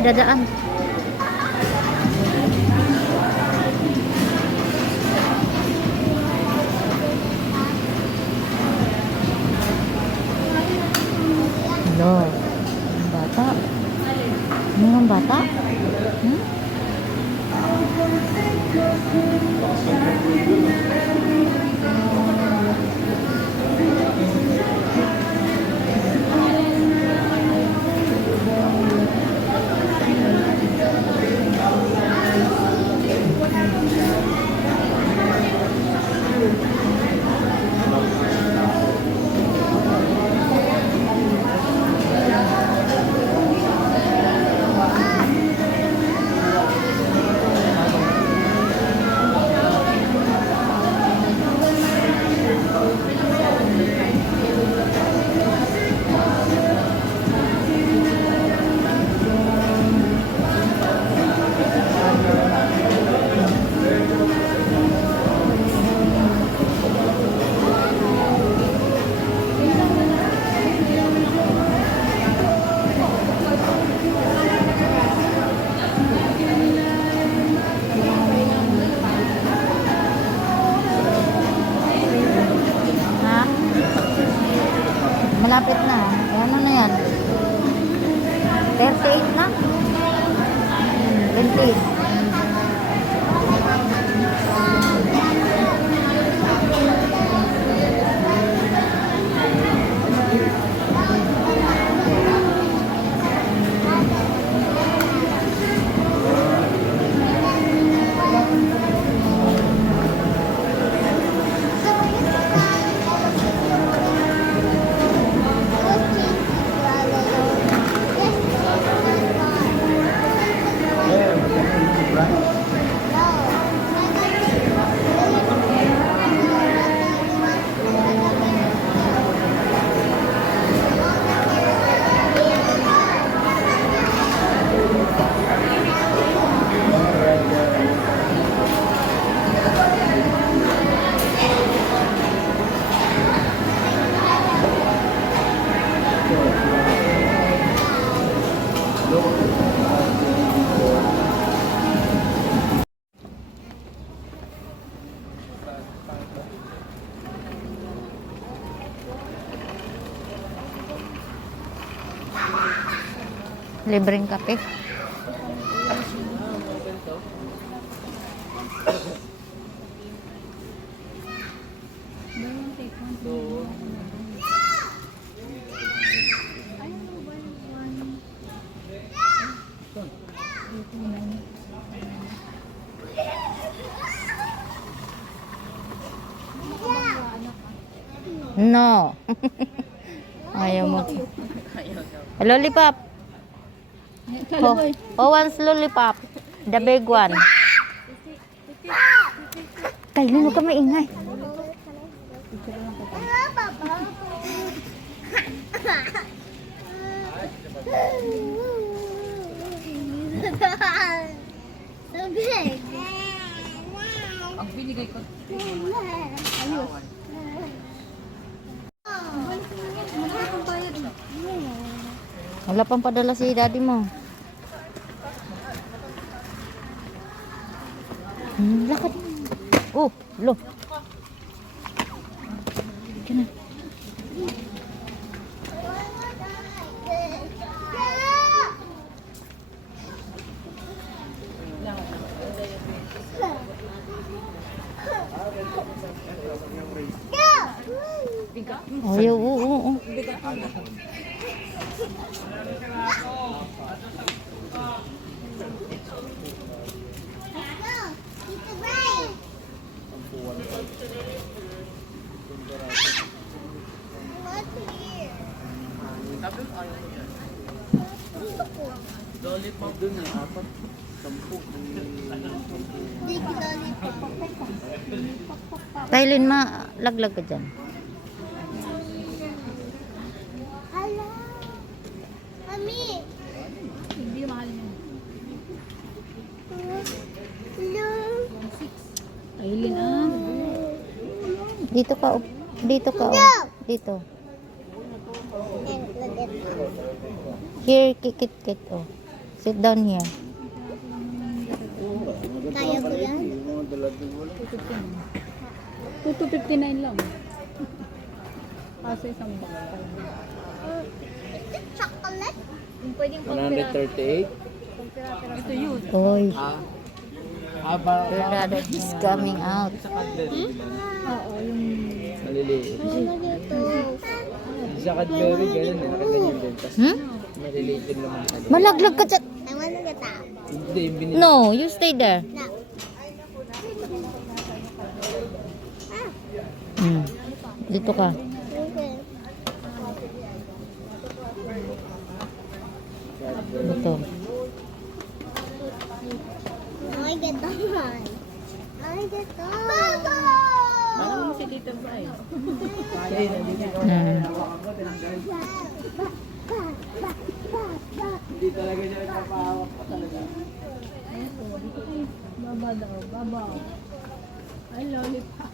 may dadaan. Hello. Ang bata. Ano yung bata? Hmm? Malapit na. Ano na yan? 38 na? 20. Libreng kape. No. Ayaw mo. Lollipop. Oh, one's lollipop. The big one. Kailin mo ka maingay. So big. Ang binigay ko. Ayos. Wala pang padala si daddy mo. Lakad. Oh, lo. Diyan na. Ayaw, oo. Lollipop dun na apat. 10. Tailin ma, laglag ka dyan. Hala. Mami. Hindi mahal niya. Hello. Aileen ah. Dito ka, dito ka. Dito. Here, kikit-kit, oh. Sit down here. Kaya ko yan. 259 lang. Kaso isang box pa lang. Chocolate? Yung pwedeng 138. Ito yun. Oy, Haba. Bernardo is coming out. Oo, yung... Maliliit. Ano dito? Sa Cadbury, ganun eh. Nakaganyan din. Tapos maliliit din naman. Malaglag ka dyan. I want to get that. Hindi, yung binili. No, you stay there. No. Dito ka. Okay. Dito. I get that one. I get that one. Alam mo si Tito Bray. Kaya, nandito. Hindi talaga siya nagpapahawak pa talaga. Baba daw, baba. Ay, lollipop.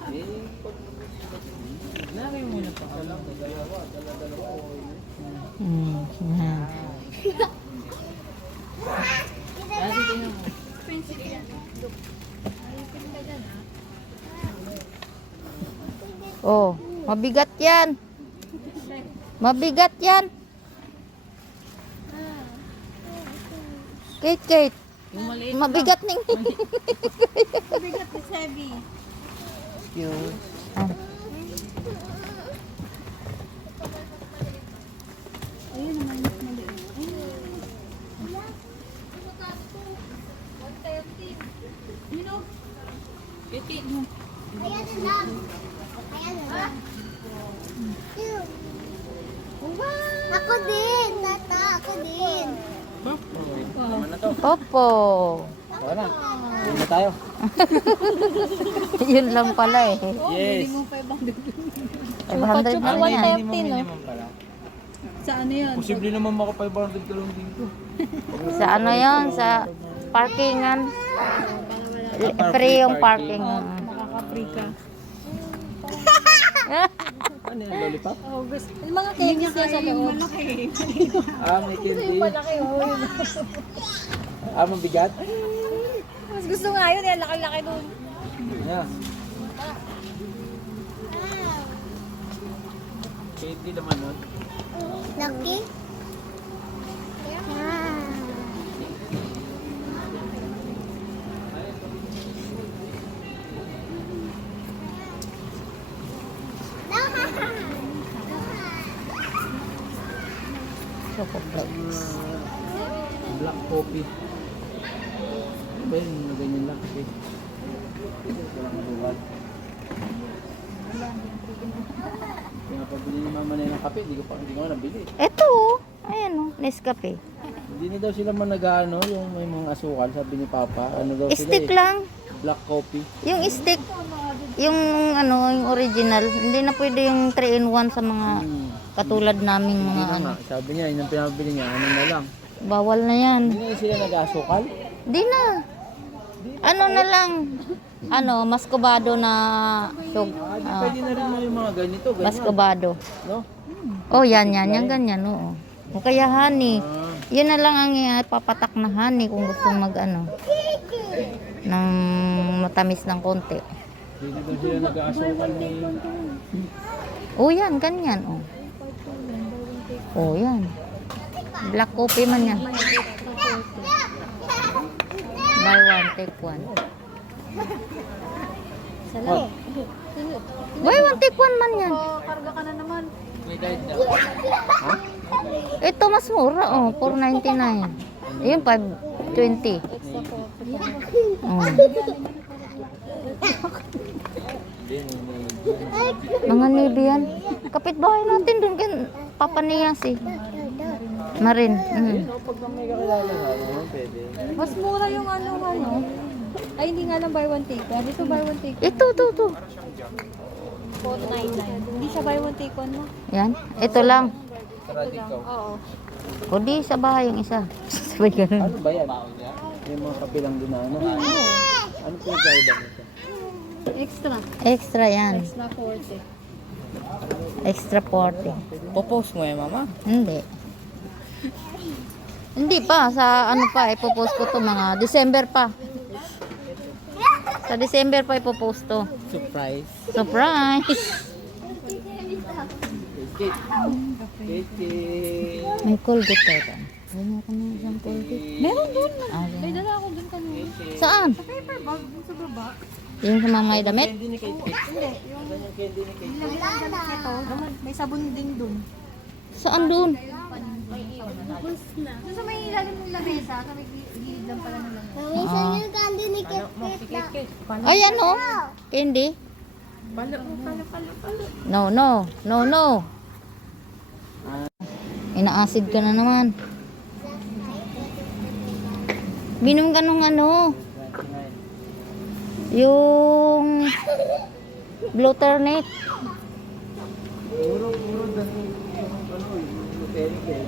Lagay muna pa. Yan. Oh, mabigat yan. Mabigat yan. Kate. Yung maliit. Mabigat ning. Mabigat is heavy. Excuse. Ayun naman yung maliit. You know? Kiki. Ayan na lang. Ayan na lang. Ako din, tata. Ako din. Tama na to. Opo. Okay na. Uwi na tayo. Yun lang pala eh. Yes. Minimum 500. 500 Ang na yan. minimum pala. Sa ano yan? Posible naman maka 500 ka lang dito. Sa ano yon? Sa parkingan. Free yung parking. Makaka-free ka. Ano yan, lollipop? Oh, gusto. Yung mga candies na sa loob. May candy. Mabigat? Mas gusto nga yun, yung laki-laki doon. Yeah. Candy naman nun. Lucky? Choco Flags. Black coffee. Ano ba yun? Ganyan lang kasi. Walang buwag. Kaya pabili ni mama na yun ng kape, hindi ko nga nabili. Ito oh. Ayan oh. Nescafe. Hindi na daw sila man nag-ano, yung may mga asukal, sabi ni Papa. Ano daw sila Stick lang. Black coffee. Yung stick. Yung ano, yung original. Hindi na pwede yung 3-in-1 sa mga katulad naming Hindi mga na ano. nga, sabi niya, yun ang pinabili niya, ano na lang. Bawal na yan. Hindi na sila nag-asukal. Di na. Ano na lang. Ano, maskobado na Pwede na rin mo yung mga ganito, ganyan. maskobado. No? Oh, yan, ganyan, oo. O kaya honey. Ah, Yun na lang ang papatak na honey kung gusto mag-ano. Ng matamis ng konti. hindi na daw sila nag-asukal ni... Oh, yan, ganyan, oh. Oh, yan. Black coffee man yan. Buy one, take one. What? Buy one, take one man yan. Karga ka na naman. May diet niya. Ha? Ito mas mura, oh. 4.99. Ayun, 5.20. Oh. Mga nibi yan. Kapitbahay natin dun kan Papa Niyas eh. Marin. Pag may kakilala ka, ano, pwede. Mas mura yung ano. Ay, hindi nga lang buy one take one. Ito buy one take one. Ito. 499. Hindi siya buy one take one mo. Yan. Ito lang. Sarado ikaw. Oo. O di sa bahay yung isa. Sabay ganun. Ano ba yan? May mga kapilang din na ano. Ano po yung kaiba nito? Extra. Extra yan. Extra 40. Extra 40. Popost mo yan, mama? Hindi. Hindi pa, sa ano pa, ipopost ko to mga December pa. Sa December pa ipopost to. Surprise. Surprise! May Colgate tayo ba? Ayun ako na isang Colgate. Meron dun. Ah, May dala ako dun kanina. saan? Sa paper bag, dun sa baba. Yung sa mga may damit? Candy ni Kate. Hindi, yung nilagay lang damit nito. May sabon din dun. Saan doon? Doon sa may ilalim ng lamesa, sa may gilid lang pala ng lamesa. Mamisan yung candy ni Kit Kit lang. Ay, ano? Candy? No, no. No, no. Ina-acid ka na naman. Minom ka nung ano? Yung Bluternate. Puro doon yung ano, yung Nutella eh.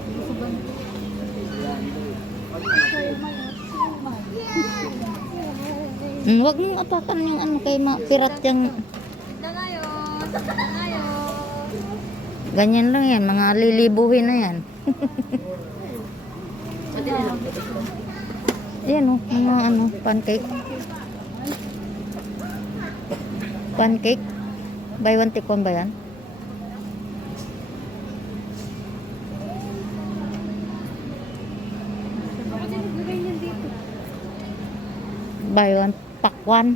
Wag mong apakan yung ano kay pirat yung ganyan lang yan, mga lilibuhin na yan. Ayan o, mga ano, pancake. Pancake. Buy one take one ba yan? Buy one pack one.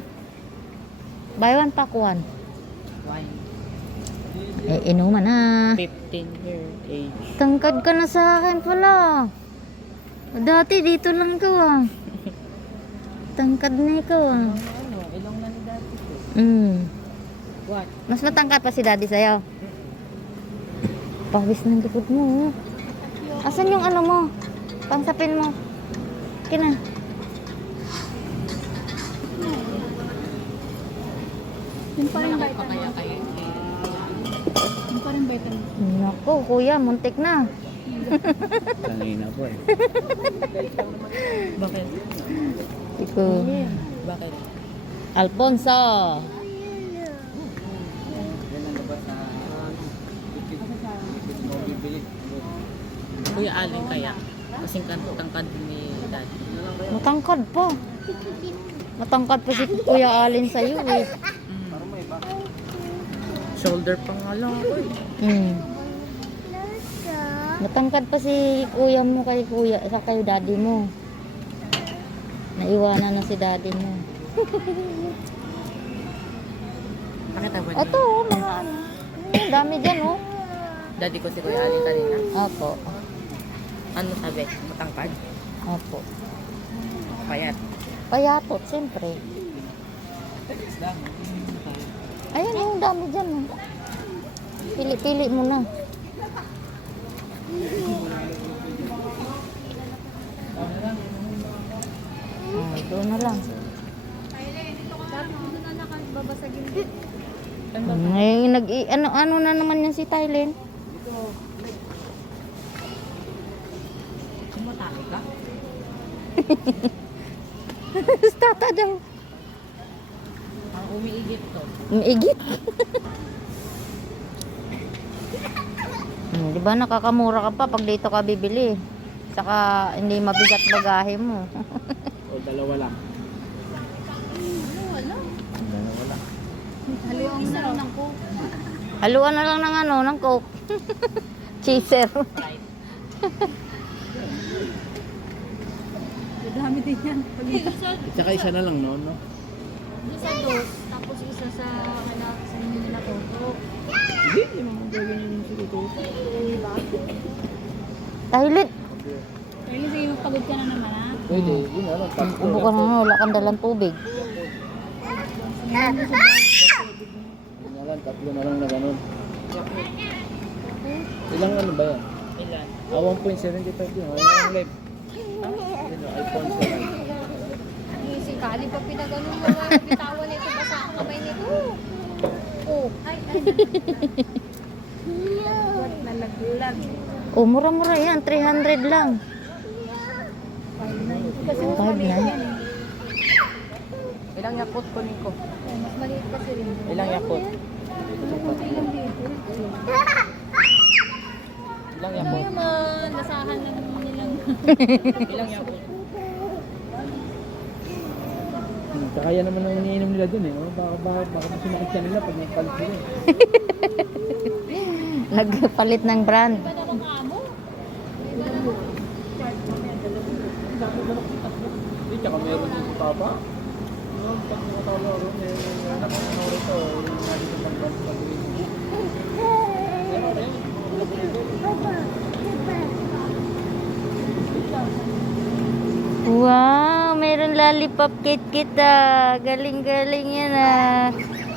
Buy one pack one. Eh, inuman na. 15-year age. Tangkad ka na sa akin pala. Dati dito lang ka ah. Tangkad na ikaw ah. Ano, ilong na ni dati ko. What? Mas matangkad pa si daddy sa'yo. Pawis ng likod mo. Asan yung ano mo? Pangsapin mo. Kina. Yung pa rin vitamin. Yung pa rin vitamin. Naku, kuya, muntik na. Kanina po eh. Bakit? Iko. Bakit? Alfonso. Yan ang labas na mo bibili. Kuya Alin kaya? Kasing tangkad ni Daddy. Matangkad pa. Matangkad pa si Kuya Alin sa'yo eh. Shoulder pa nga lang ako eh. Matangkad pa si kuya mo kay kuya sa kay daddy mo. Naiwanan na si daddy mo. Pakita ba Ito, oh, mga ano. Dami dyan, oh. Daddy ko si Kuya Alin kanina. Opo. Ano sabi? Matangkad? Opo. Payat. Payatot, siyempre. Ayan, yung dami dyan, oh. Pili-pili mo na. Doon na lang. Doon na nakababasagin. Ano na naman yan si Thailand? Sumatake ka? Tata daw. Ang umiigit to. Maigit. Di ba nakakamura ka pa pag dito ka bibili? Saka hindi mabigat bagahe mo. O dalawa lang. Dalawa lang. Haluan na lang ng coke. Haluan na lang ng ano, ng Coke. Chaser. Dami din yan. At saka isa na lang no? Isa dos, tapos isa sa inyo nila toto. Hindi, yung mga gawin yung siguro. Thailand. Kaya sige, magpagod ka na naman ha. Pwede, yun ano, tatlo. Ubo ka na, wala kang dalang tubig. Yun na lang, tatlo na lang na ganun. Ilang ano ba yan? Ilan? 1.75 yun. Ano yung live? Yun, iPhone 7. Si Kali pa pinagano mo nga, bitawan nito basa ang kamay nito. Oh, ay. What nalaglag. Oh, mura-mura yan. 300 lang. Kasi mas 5 maliit na. yan eh. Ilang yakot kunin ko? Mas maliit kasi rin. Ilang yakot? Kunti lang dito. Ilang Ano yakot? naman, nasahan lang nilang Ilang yan po. Tsaka yan naman ang iniinom nila dun eh. No? Baka sumakit siya nila pag nagpalit sila eh. Nagpalit ng brand. Hindi, tsaka meron din si Papa. Pag nakatawa ko, may anak ko ano rito. Yung nandito ng brand sa Wow, meron lollipop kit-kit ah. Galing-galing yan ah.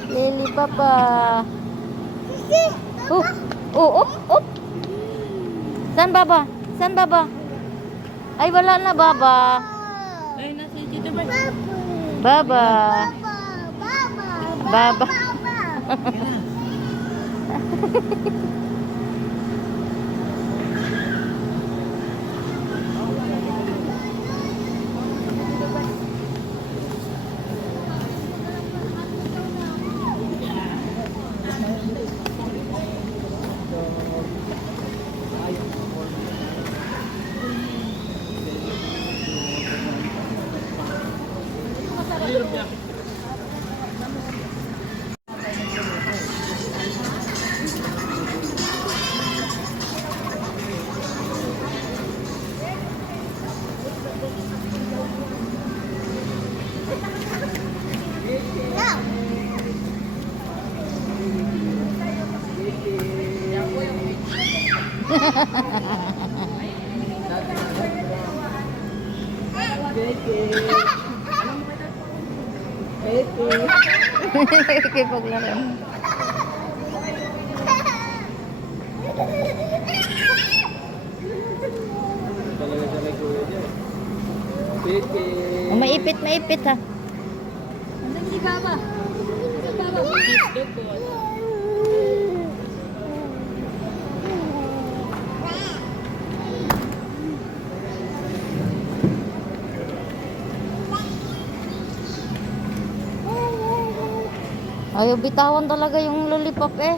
Lollipop ah. Oh, oh, oh, oh. Saan baba? Saan baba? Ay, wala na baba. Ay, nasa dito ba? Baba. Baba. Nakikipaglaro. Talaga siya kay Kuya dyan. Peke. Oh, maipit, maipit ha. Andan si Baba. Si Baba. Dito po. Ayaw bitawan talaga yung lollipop eh.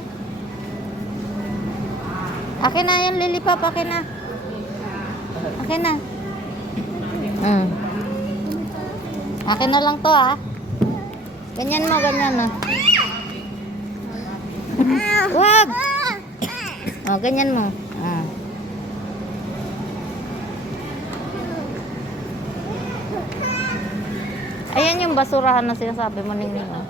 Akin na yung lollipop, akin na. Akin na. Akin na lang to ah. Ganyan mo, ganyan ah. Wag! Oh, ganyan mo. Ayan yung basurahan na sinasabi mo, Ningning. Oh.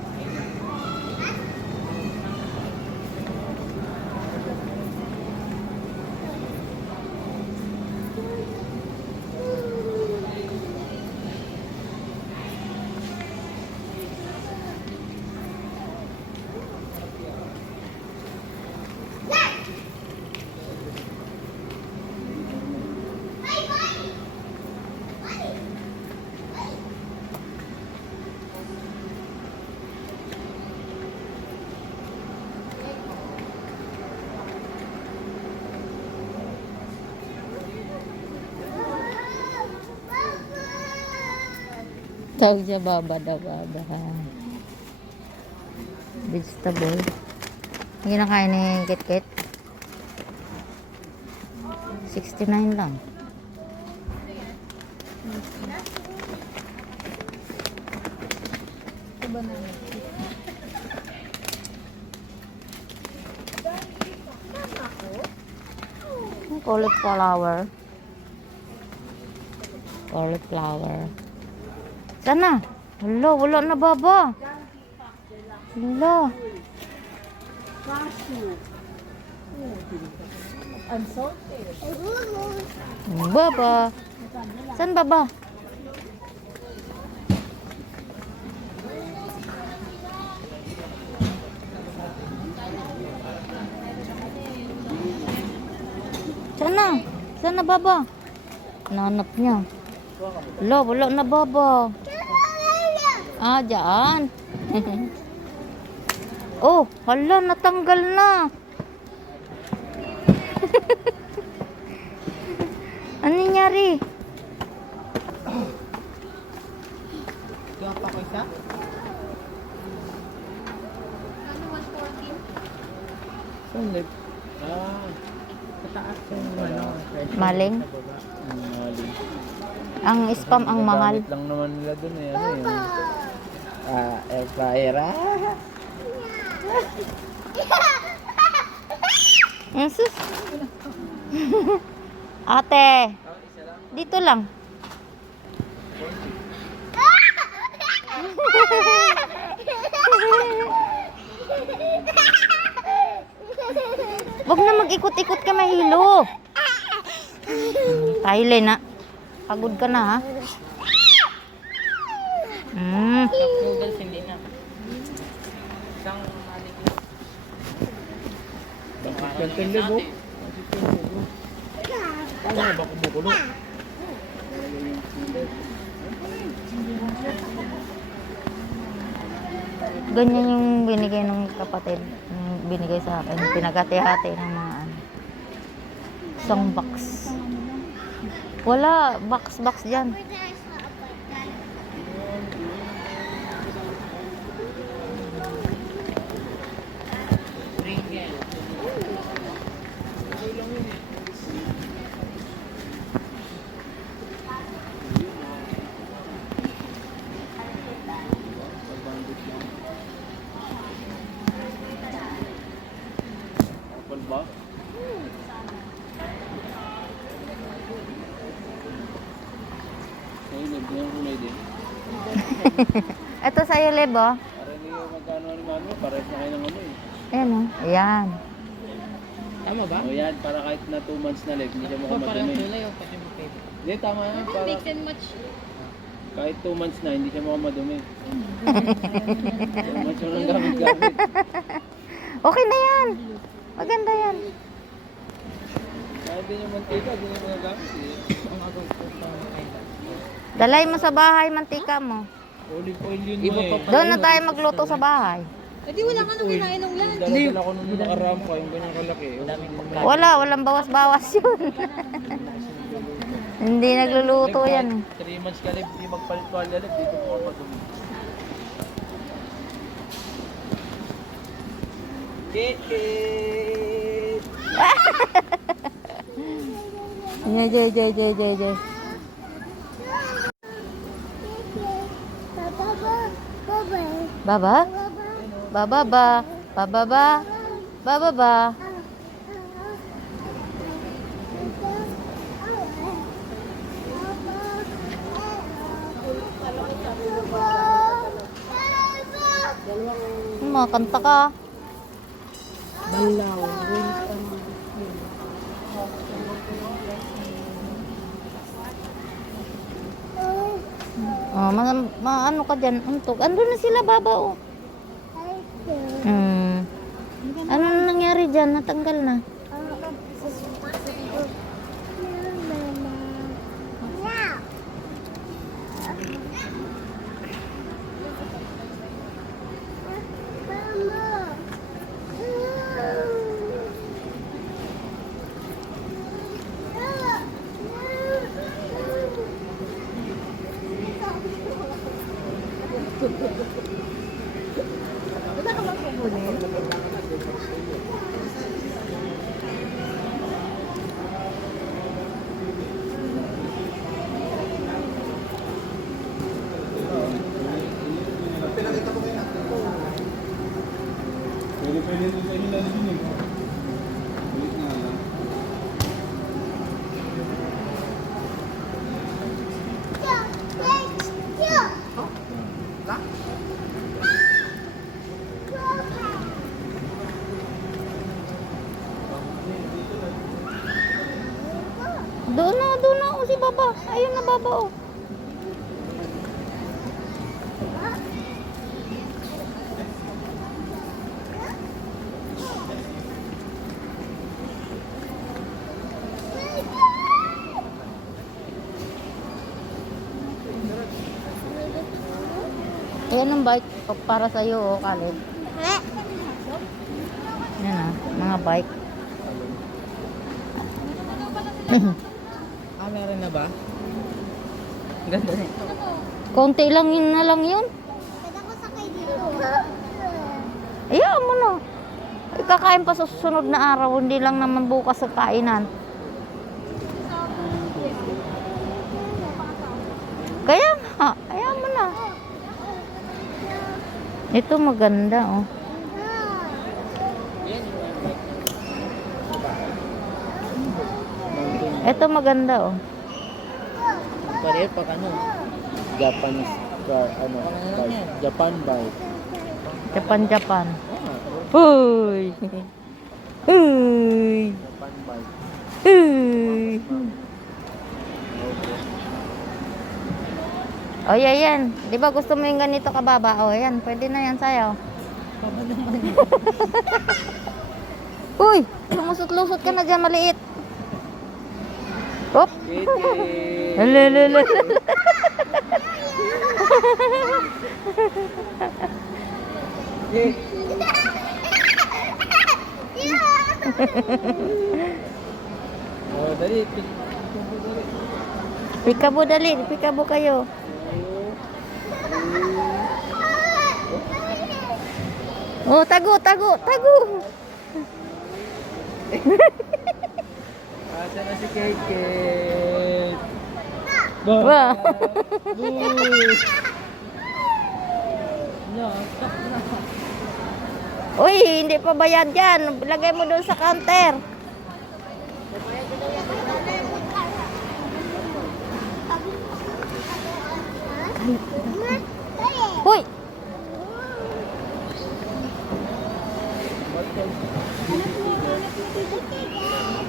Tawag siya baba daw, baba. Vegetable. Hindi na kain ni Kit-Kit. 69 lang. Cauliflower. Cauliflower. Sana. Hala, wala na baba. Hala. Baba. Saan baba? Sana. Sana baba. Nanap niya. Hala, wala na baba. Ah, dyan. Oh, hala, natanggal na. Ano nangyari? Diyan pa ko isa? Saan nag... taas yung ano. Maling. Maling. Ang spam ang mahal. Gamit lang naman nila dun eh. Ano yun? Air fryer. Sus. Ate. Dito lang. Wag na mag-ikot-ikot ka, mahilo. Tayo, na. Pagod ka na, ha? Noodles hindi na. Isang maling. Kantin libo. Paano ba kumukulo? Ganyan yung binigay ng kapatid. Yung binigay sa akin. Pinagati-hati ng mga ano. Isang box. Wala. Box dyan. Pringles. Apple ba? Ayun, yung kulay din. Ito sa'yo, Lebo. Para hindi ko magkano ni mami, pares na kayo ng ano eh. Ayan, o. Ayan. Tama ba? O yan, para kahit na 2 months na live, hindi siya Parang makamadumi. kulay o pati mo pwede. Hindi, tama yan. Para Mix and match. kahit 2 months na, hindi siya makamadumi. 2 months mo lang gamit-gamit. Okay na yan. Maganda yan. Kahit din yung mantika, din yung mga gamit eh. Dalay mo sa bahay, mantika mo. Olive oil yun Iba mo eh. pa pa. Doon na tayo magluto sa bahay. Eh di wala ka nang kinain ng lunch. Dala-dala ko nung nakaraan ko, yung ganyang kalaki. Walang bawas-bawas yun. Hindi nagluluto yan. 3 months ka live, di magpalit-palit live, dito mo ka madumi. Kit! Jay. Baba? Bababa. Bababa. Bababa. Kanta ka. Balaw. Oh, ano ka dyan? Untog. Andun na sila, baba, oh. Ano nangyari dyan? Natanggal na. Pwede doon sa inyo lang din eh. Ulit nga lang. Doon na, oh, si baba. Ayun na, baba, oh. Ayan ang bike para sa iyo, oh, Kaleb. Yan ah, mga bike. Meron na ba? Ganda na. Konti lang yun na lang yun. Pwede ko sakay dito. Ayaw mo na. Kakain pa sa susunod na araw, hindi lang naman bukas sa kainan. Kaya nga, ayaw mo na. Ito maganda, oh. Ito maganda, oh. Pare, pag ano. Japanese car, ano, bike. Japan bike. Japan. Ah, Uy! Uy! Japan bike. Uy! O, yan. Di ba gusto mo yung ganito kababa? O, yan. Pwede na yan sa'yo. Uy! Lumusot-lusot ka na dyan, maliit. Hop! Kiki! Alala. Oh, dali. Pikabo dali. Pikabo kayo. Oh, tago. Asa na si Kiki? Wow. Uy, hindi pa bayad yan. Lagay mo doon sa counter. Uy!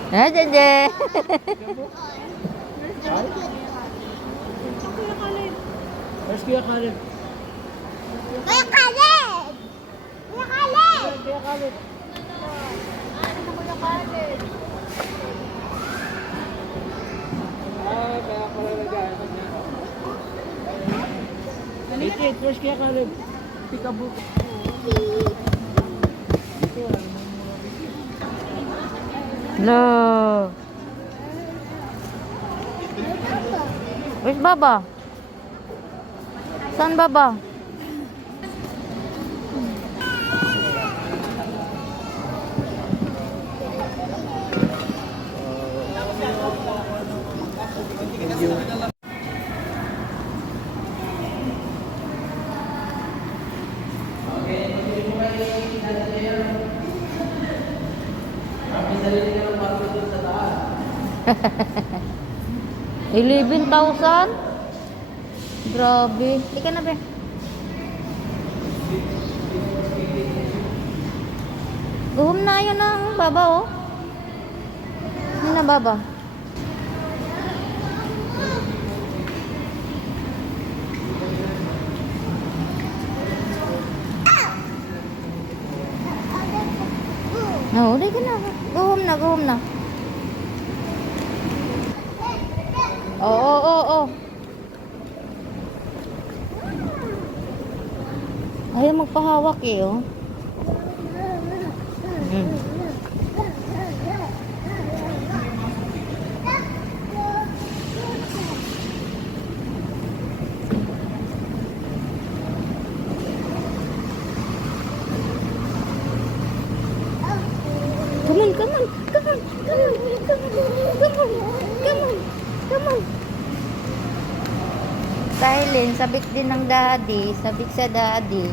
Jeje. Where's Kuya Khalid? Kuya Khalid! Kuya Khalid! Kuya Khalid. Ah, kaya pala nag-ano niya. Kiki, where's Kuya Khalid? Pikaboo. Lo. Where's Baba? Saan Baba? $11,000? Grabe. Hindi ka na ba? Guhom na yun ang baba, oh. Yun na baba. No, hindi ka na. Guhom na. Oo. Ayaw magpahawak eh, oh. Come on. Silent, sabik din ng daddy. Sabik sa daddy.